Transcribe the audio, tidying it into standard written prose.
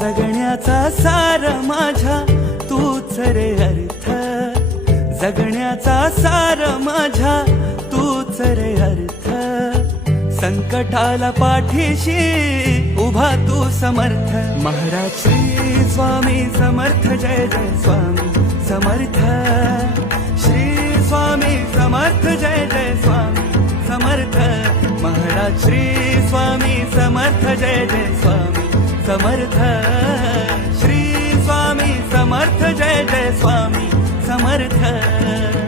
जगण्याचा सार माझ्या तूच रे अर्थ, जगण्याचा सार माझ्या तूच रे अर्थ. संकटाला पाठीशी उभा तू समर्थ. महाराज श्री स्वामी समर्थ, जय जय स्वामी समर्थ. श्री स्वामी समर्थ, जय जय स्वामी समर्थ. महाराज श्री स्वामी समर्थ, जय जय स्वामी समर्थ. श्री स्वामी समर्थ, जय जय स्वामी समर्थ.